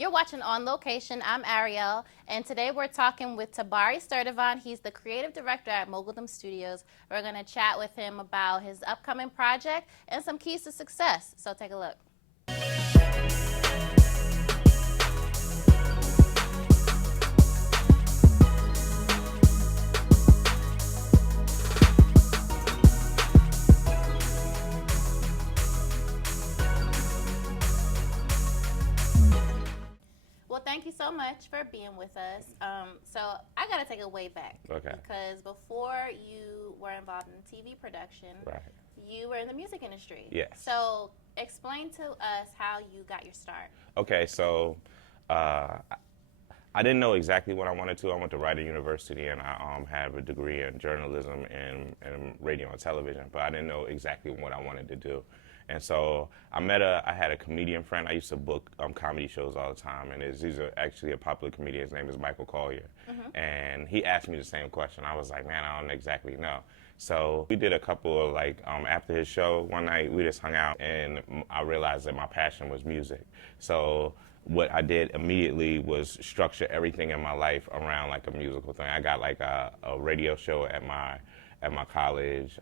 You're watching On Location. I'm Arielle, and today we're talking with Tabari Sturdivant. He's the creative director at Moguldom Studios. We're going to chat with him about his upcoming project and some keys to success. So take a look. Well, thank you so much for being with us. So I got to take it way back. Okay. Because before you were involved in TV production, Right. you were in the music industry. Yes. So explain to us how you got your start. Okay, so uh, I didn't know exactly what I wanted to. I went to Rider University and I have a degree in journalism and radio and television, but I didn't know exactly what I wanted to do. And so I had a comedian friend. I used to book comedy shows all the time, and he's actually a popular comedian. His name is Michael Collier. And he asked me the same question. I was like, man, I don't exactly know. So we did a couple of after his show one night, we just hung out, and I realized that my passion was music. So what I did immediately was structure everything in my life around like a musical thing. I got like a radio show at my college.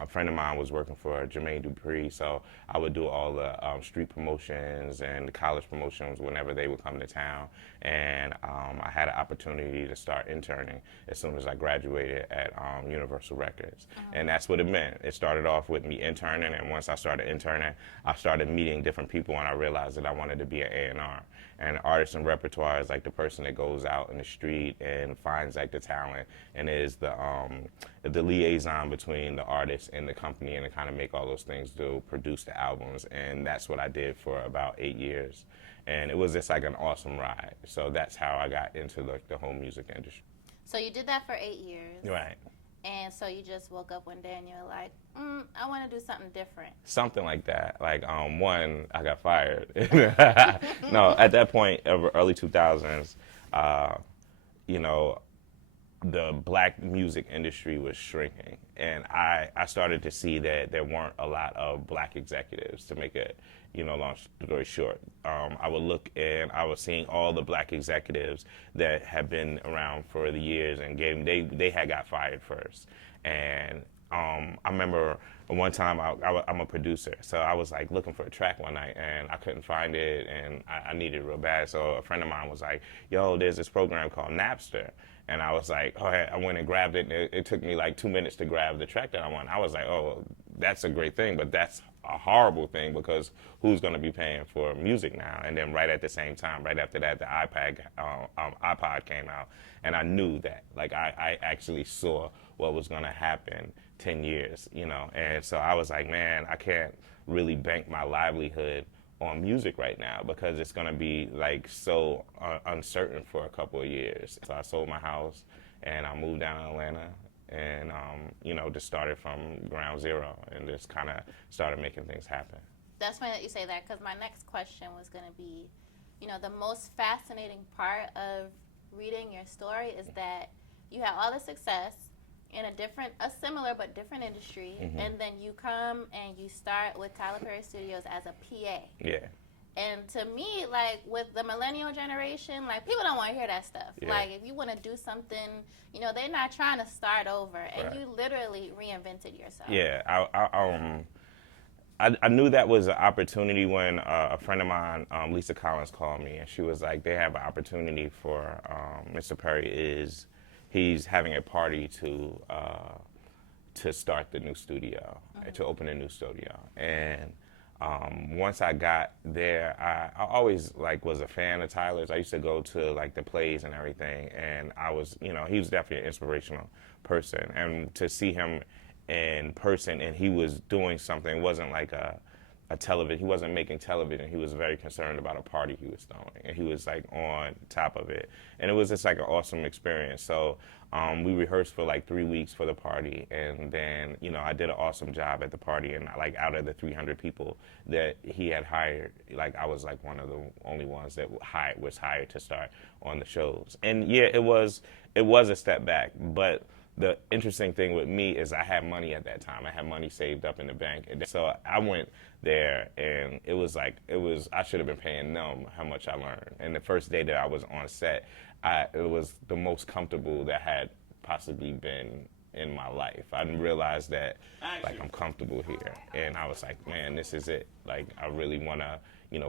A friend of mine was working for Jermaine Dupri, so I would do all the street promotions and the college promotions whenever they would come to town. And I had an opportunity to start interning as soon as I graduated at Universal Records. And that's what it meant. It started off with me interning, and once I started interning, I started meeting different people, and I realized that I wanted to be an A&R. And artist and repertoire is like the person that goes out in the street and finds like the talent and is the liaison between the artist and the company, and to kind of make all those things do, produce the albums. And that's what I did for about 8 years. And it was just like an awesome ride. So that's how I got into like the whole music industry. So you did that for 8 years. Right. And so you just woke up one day and you're like, I want to do something different. Something like that. Like, one, I got fired. No, at that point, early 2000s, you know, the black music industry was shrinking. And I started to see that there weren't a lot of black executives, to make it, long story short. I would look and I was seeing all the black executives that had been around for the years, and they had got fired first. And I remember one time I'm a producer, so I was like looking for a track one night and I couldn't find it, and I needed it real bad. So a friend of mine was like, "Yo, there's this program called Napster," and I was like, "Oh," I went and grabbed it. And it took me like 2 minutes to grab the track that I want. I was like, "Oh, that's a great thing, but that's a horrible thing because who's going to be paying for music now?" And then right at the same time, right after that, the iPod came out, and I knew that. Like I actually saw what was going to happen 10 years, and so I was like, man, I can't really bank my livelihood on music right now because it's going to be like so uncertain for a couple of years. So I sold my house and I moved down to Atlanta, and just started from ground zero and just kind of started making things happen. That's funny that you say that, because my next question was going to be, the most fascinating part of reading your story is that you had all the success in a similar but different industry, and then you come and you start with Tyler Perry Studios as a PA. Yeah. And to me, like, with the millennial generation, like, people don't want to hear that stuff. Yeah. Like, if you want to do something, they're not trying to start over, and Right. you literally reinvented yourself. Yeah, I knew that was an opportunity when a friend of mine, Lisa Collins, called me, and she was like, they have an opportunity for Mr. Perry he's having a party to start the new studio, to open a new studio. And once I got there, I always was a fan of Tyler's. I used to go to the plays and everything, and I was, he was definitely an inspirational person. And to see him in person, and he was doing something, it wasn't like a television, he wasn't making television, he was very concerned about a party he was throwing, and he was on top of it. And it was just an awesome experience. So we rehearsed for 3 weeks for the party, and then, I did an awesome job at the party, and out of the 300 people that he had hired, I was one of the only ones that was hired to start on the shows. And yeah, it was a step back, but the interesting thing with me is I had money at that time. I had money saved up in the bank. And so I went there, and I should have been paying them how much I learned. And the first day that I was on set, it was the most comfortable that I had possibly been in my life. I didn't realize that, like, I'm comfortable here. And I was like, man, this is it. Like, I really want to,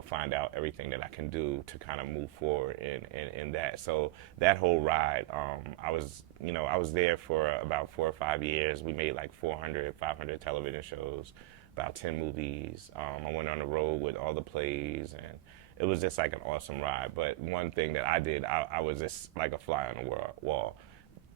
find out everything that I can do to kind of move forward in that. So that whole ride, I was there for about 4 or 5 years. We made like 400, 500 television shows, about 10 movies. I went on the road with all the plays, and it was just like an awesome ride. But one thing that I did, I was just like a fly on the wall.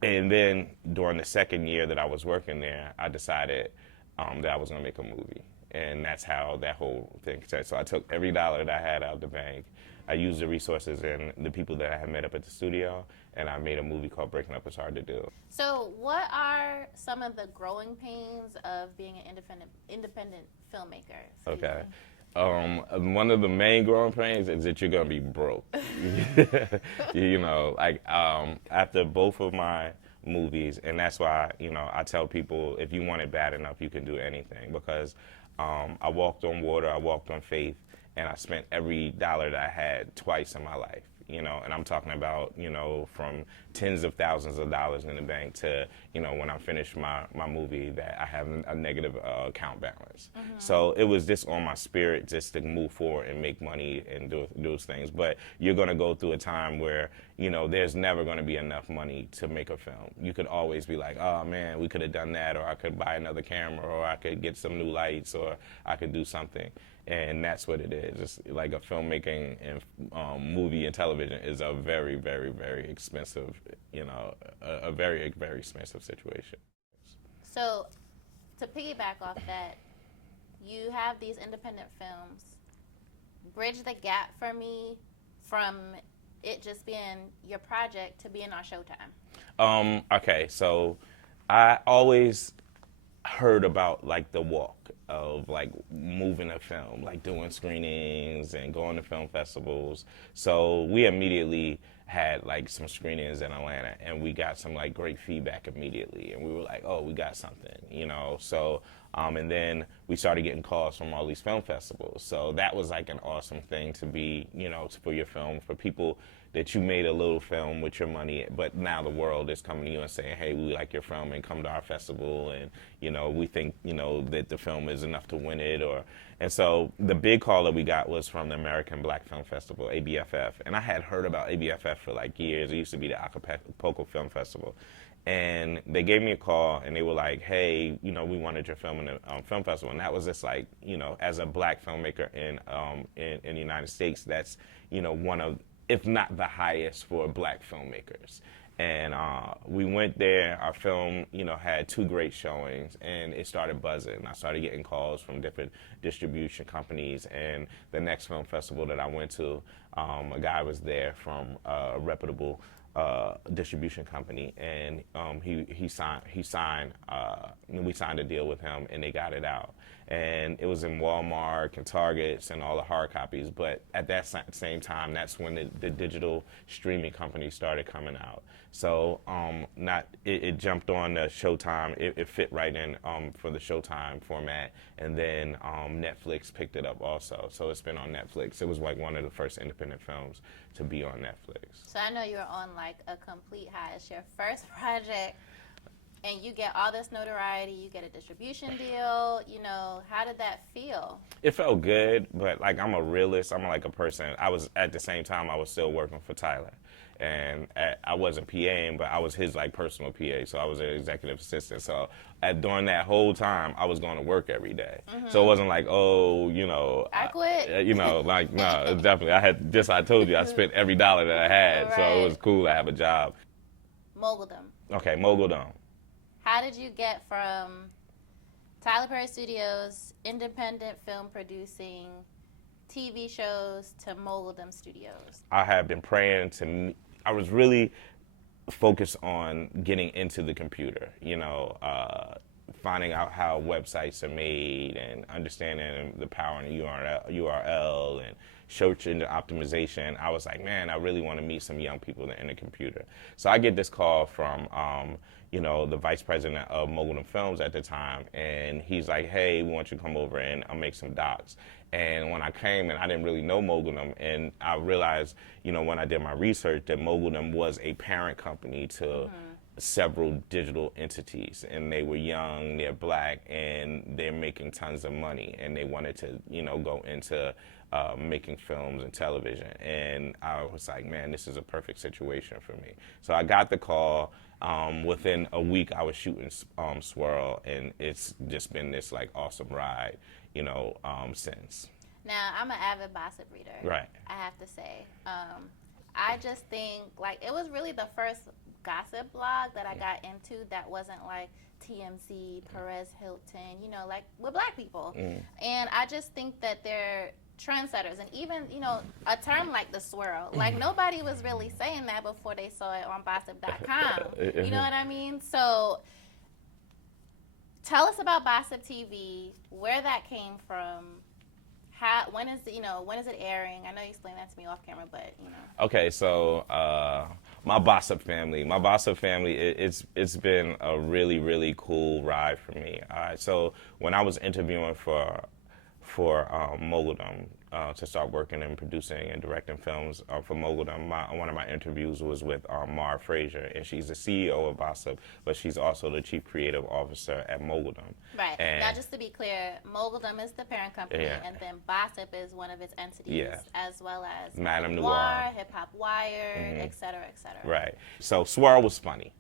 And then during the second year that I was working there, I decided that I was going to make a movie. And that's how that whole thing started. So I took every dollar that I had out of the bank. I used the resources and the people that I had met up at the studio, and I made a movie called Breaking Up Is Hard to Do. So what are some of the growing pains of being an independent filmmaker? Okay. One of the main growing pains is that you're gonna be broke. After both of my movies, and that's why, I tell people, if you want it bad enough, you can do anything, because I walked on water, I walked on faith, and I spent every dollar that I had twice in my life. And I'm talking about, from tens of thousands of dollars in the bank to, when I finish my movie, that I have a negative account balance. Mm-hmm. So it was just on my spirit just to move forward and make money and do those things. But you're going to go through a time where, there's never going to be enough money to make a film. You could always be like, oh man, we could have done that, or I could buy another camera, or I could get some new lights, or I could do something. And that's what it is. It's like a filmmaking and movie and television is a very, very, very expensive, a very, very expensive situation. So to piggyback off that, you have these independent films. Bridge the gap for me from it just being your project to being on Showtime. Okay, so I always heard about like the walk of like moving a film, like doing screenings and going to film festivals. So we immediately had like some screenings in Atlanta, and we got some like great feedback immediately, and we were like, oh, we got something, so and then we started getting calls from all these film festivals. So that was like an awesome thing to be, for your film, for people that you made a little film with your money, but now the world is coming to you and saying, hey, we like your film and come to our festival, and, we think, that the film is enough to win it. And so the big call that we got was from the American Black Film Festival, ABFF. And I had heard about ABFF for like years. It used to be the Acapulco Film Festival. And they gave me a call, and they were like, hey, we wanted your film in the film festival. And that was just like, as a black filmmaker in the United States, that's, one of, if not the highest for black filmmakers. And we went there. Our film, had 2 great showings, and it started buzzing. I started getting calls from different distribution companies. And the next film festival that I went to, a guy was there from a reputable distribution company, and we signed a deal with him, and they got it out. And it was in Walmart and Targets and all the hard copies. But at that same time, that's when the digital streaming companies started coming out. So it jumped on the Showtime. It fit right in for the Showtime format. And then Netflix picked it up also. So it's been on Netflix. It was like one of the first independent films to be on Netflix. So I know you're on like a complete high. It's your first project, and you get all this notoriety, you get a distribution deal, how did that feel? It felt good, but like I'm a realist. I'm like a person. At the same time, I was still working for Tyler. And I wasn't PAing, but I was his like personal PA, so I was an executive assistant. So during that whole time, I was going to work every day. Mm-hmm. So it wasn't like, I quit. Like no, definitely. I told you, I spent every dollar that I had, right. So it was cool to have a job. Moguldom. Okay, Moguldom. How did you get from Tyler Perry Studios, independent film producing, TV shows, to Moguldom Studios? I have been praying I was really focused on getting into the computer, finding out how websites are made and understanding the power in URL and, search engine optimization. I was like, man, I really want to meet some young people in the computer. So I get this call from, the vice president of Moguldom Films at the time, and he's like, hey, we want you to come over and I'll make some docs. And when I came, and I didn't really know Moguldom, and I realized, when I did my research, that Moguldom was a parent company to several digital entities, and they were young, they're black, and they're making tons of money, and they wanted to, go into making films and television. And I was like, man, this is a perfect situation for me. So I got the call. Within a week, I was shooting Swirl, and it's just been this like awesome ride, since. Now, I'm an avid gossip reader. Right. I have to say. I just think, like, it was really the first gossip blog that I got into that wasn't like TMZ, Perez Hilton, like with black people. And I just think that they're trendsetters. And even, a term like the swirl, like nobody was really saying that before they saw it on gossip.com. You know what I mean? So tell us about Gossip TV, where that came from. When is it airing? I know you explained that to me off camera, but Okay, so my Gossip family, it's been a really, really cool ride for me. So when I was interviewing for Moguldom to start working and producing and directing films for Moguldom, one of my interviews was with Mar Frazier, and she's the CEO of Gossip, but she's also the chief creative officer at Moguldom. Right. And now, just to be clear, Moguldom is the parent company, and then Gossip is one of its entities, as well as Madame Noir, Hip Hop Wired, et cetera, et cetera. Right. So Swirl was funny,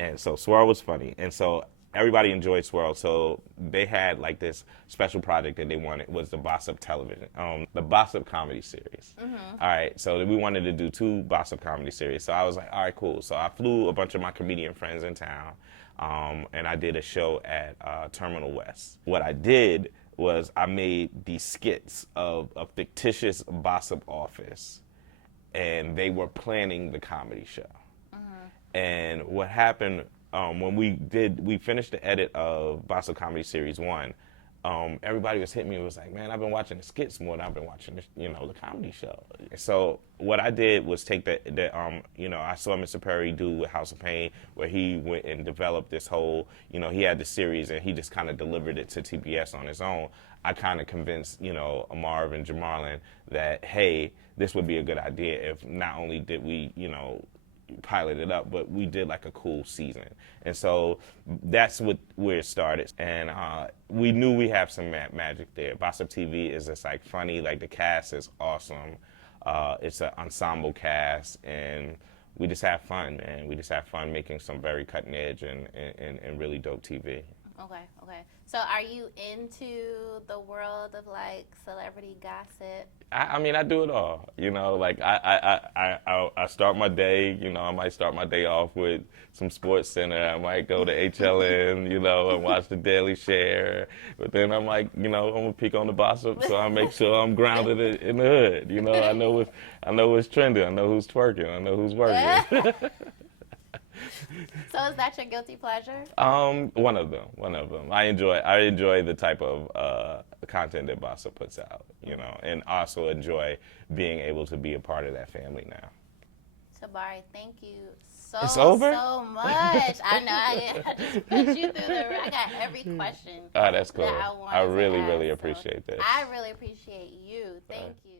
and so everybody enjoyed Swirl, so they had like this special project that they wanted was the Gossip television, the Gossip comedy series. All right, so we wanted to do 2 Gossip comedy series. So I was like, all right, cool. So I flew a bunch of my comedian friends in town, and I did a show at Terminal West. What I did was I made these skits of a fictitious Gossip office, and they were planning the comedy show. And what happened when we finished the edit of Gossip Comedy Series 1, everybody was hitting me and was like, man, I've been watching the skits more than I've been watching the comedy show. So what I did was take I saw Mr. Perry do with House of Pain, where he went and developed this whole, he had the series and he just kind of delivered it to TBS on his own. I kind of convinced, Marv and Jamarlin that, hey, this would be a good idea if not only did we, pilot it up, but we did like a cool season. And so that's where it started. And we knew we have some magic there. Gossip TV is just like funny, like the cast is awesome. It's an ensemble cast, and we just have fun, man. We just have fun making some very cutting edge and really dope TV. Okay. So are you into the world of like celebrity gossip? I mean, I do it all. Like I start my day, I might start my day off with some Sports Center. I might go to HLN, and watch the Daily Share. But then I'm like, I'm gonna peek on the gossip, so I make sure I'm grounded in the hood. I know what's trending. I know who's twerking. I know who's working. So is that your guilty pleasure? One of them. I enjoy the type of content that Gossip puts out, and also enjoy being able to be a part of that family now. Tabari, thank you so much. I know I just put you through I got every question. Oh, that's cool. That I really appreciate this. I really appreciate you. Thank you.